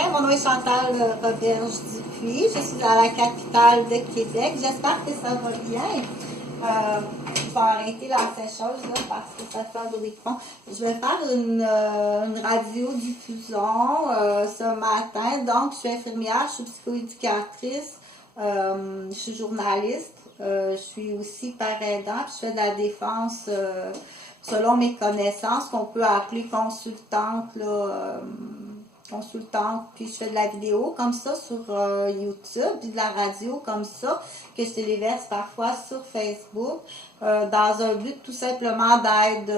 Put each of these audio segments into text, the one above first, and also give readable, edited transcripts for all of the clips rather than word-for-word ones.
matin, mon nom est Chantal Roberge-Dupuis, je suis à la capitale de Québec. J'espère que ça va bien. Je vais arrêter la sécheuse là, parce que ça fait un bruit de fond. Je vais faire une radiodiffusion ce matin. Donc, je suis infirmière, je suis psychoéducatrice, je suis journaliste, je suis aussi père aidant, puis je fais de la défense selon mes connaissances, qu'on peut appeler consultante, là, consultante, puis je fais de la vidéo comme ça sur YouTube, puis de la radio comme ça, que je téléverse parfois sur Facebook, dans un but tout simplement d'aide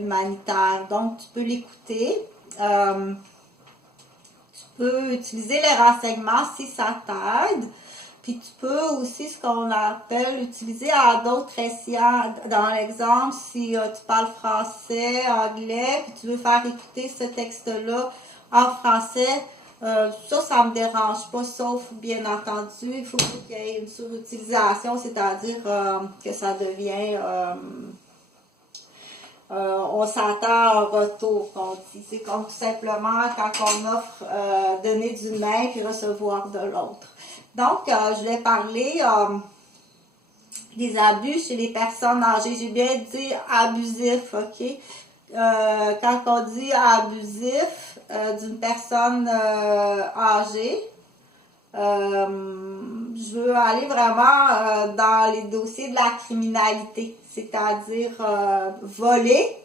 humanitaire. Donc, tu peux l'écouter, tu peux utiliser les renseignements si ça t'aide, puis tu peux aussi, ce qu'on appelle, utiliser à d'autres escients. Dans l'exemple, si tu parles français, anglais, puis tu veux faire écouter ce texte-là en français, ça me dérange pas, sauf, bien entendu, il faut qu'il y ait une surutilisation, c'est-à-dire que ça devient... on s'attend en retour, qu'on dit. C'est comme tout simplement quand on offre donner d'une main puis recevoir de l'autre. Donc, je vais parler des abus chez les personnes âgées. J'ai bien dit abusif, ok? Quand on dit abusif d'une personne âgée, je veux aller vraiment dans les dossiers de la criminalité, c'est-à-dire voler,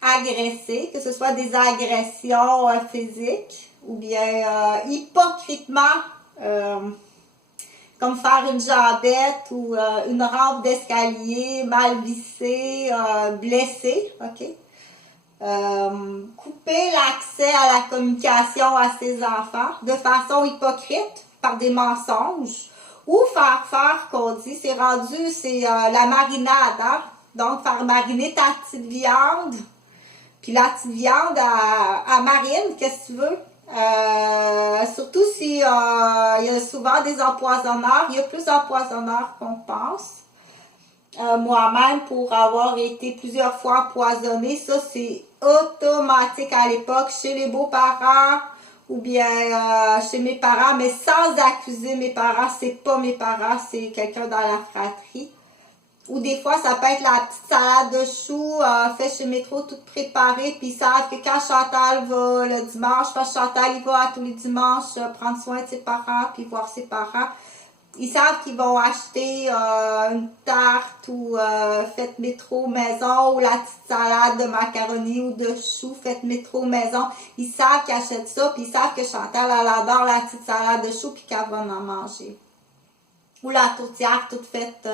agresser, que ce soit des agressions physiques ou bien hypocritement, comme faire une jambette ou une rampe d'escalier mal vissée, blessée, ok? Couper l'accès à la communication à ses enfants de façon hypocrite par des mensonges ou faire qu'on dit, c'est rendu, c'est la marinade, hein? Donc faire mariner ta petite viande, puis la petite viande à marine, qu'est-ce que tu veux? Surtout si il y a souvent des empoisonneurs, il y a plus d'empoisonneurs qu'on pense. Moi-même, pour avoir été plusieurs fois empoisonnée, ça c'est automatique à l'époque chez les beaux-parents ou bien chez mes parents, mais sans accuser mes parents, c'est pas mes parents, c'est quelqu'un dans la fratrie. Ou des fois, ça peut être la petite salade de choux faite chez Métro, toute préparée, puis ils savent que quand Chantal va le dimanche, parce que Chantal, il va à tous les dimanches prendre soin de ses parents, puis voir ses parents, ils savent qu'ils vont acheter une tarte ou faite Métro maison, ou la petite salade de macaroni ou de choux faite Métro maison. Ils savent qu'ils achètent ça, puis ils savent que Chantal, elle adore la petite salade de choux, puis qu'elle va en manger. Ou la tourtière toute faite...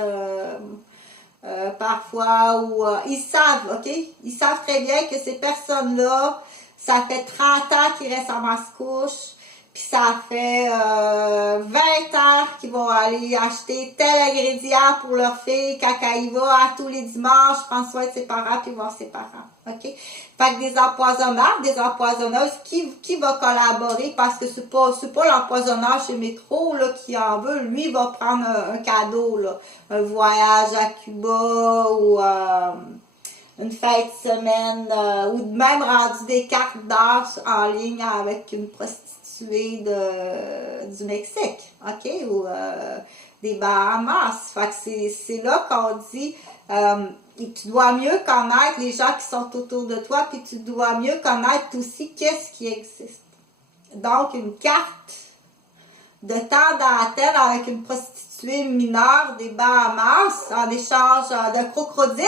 parfois, où ils savent, ok? Ils savent très bien que ces personnes-là, ça fait 30 ans qu'ils restent en masse-couche, puis ça fait 20 ans qu'ils vont aller acheter tel ingrédient pour leur fille, quand elle y va à tous les dimanches, prendre soin de ses parents, puis voir ses parents, ok? Fait que des empoisonneurs, des empoisonneuses, qui va collaborer, parce que c'est pas l'empoisonneur chez Métro, là, qui en veut, lui, il va prendre un cadeau, là, un voyage à Cuba, ou une fête de semaine, ou même rendu des cartes d'heures en ligne avec une prostituée du Mexique, ok, ou des Bahamas. Fait que c'est là qu'on dit, tu dois mieux connaître les gens qui sont autour de toi, puis tu dois mieux connaître aussi qu'est-ce qui existe. Donc, une carte de temps d'antenne avec une prostituée mineure des Bahamas en échange d'un crocodile,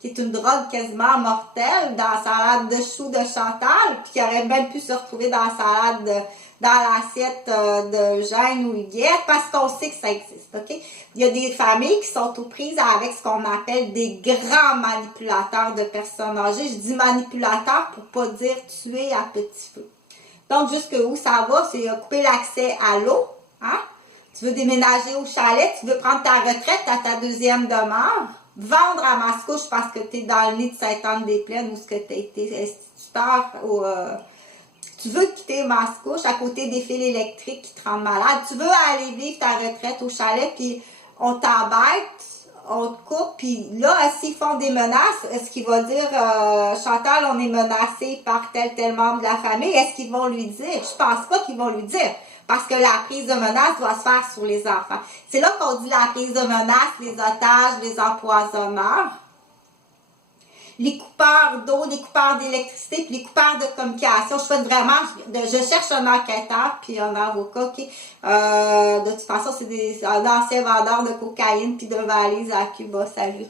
qui est une drogue quasiment mortelle, dans la salade de choux de Chantal, puis qui aurait même pu se retrouver dans la salade, dans l'assiette de Jeanne ou Huguette, parce qu'on sait que ça existe, ok? Il y a des familles qui sont aux prises avec ce qu'on appelle des grands manipulateurs de personnes âgées. Je dis manipulateurs pour pas dire tuer à petit feu. Donc, jusque où ça va, c'est couper l'accès à l'eau, hein? Tu veux déménager au chalet, tu veux prendre ta retraite à ta deuxième demeure, vendre à Mascouche parce que tu es dans le lit de Sainte-Anne-des-Plaines ou ce que tu as été instituteur ou tu veux quitter Mascouche à côté des fils électriques qui te rendent malade, tu veux aller vivre ta retraite au chalet puis on t'embête, on te coupe, puis là, s'ils font des menaces, est-ce qu'il va dire, Chantal, on est menacé par tel membre de la famille? Est-ce qu'ils vont lui dire? Je pense pas qu'ils vont lui dire. Parce que la prise de menace doit se faire sur les enfants. C'est là qu'on dit la prise de menace, les otages, les empoisonneurs, les coupeurs d'eau, les coupeurs d'électricité, puis les coupeurs de communication. Je cherche un enquêteur, puis un avocat qui, de toute façon, c'est un ancien vendeur de cocaïne, puis de valises à Cuba. Salut.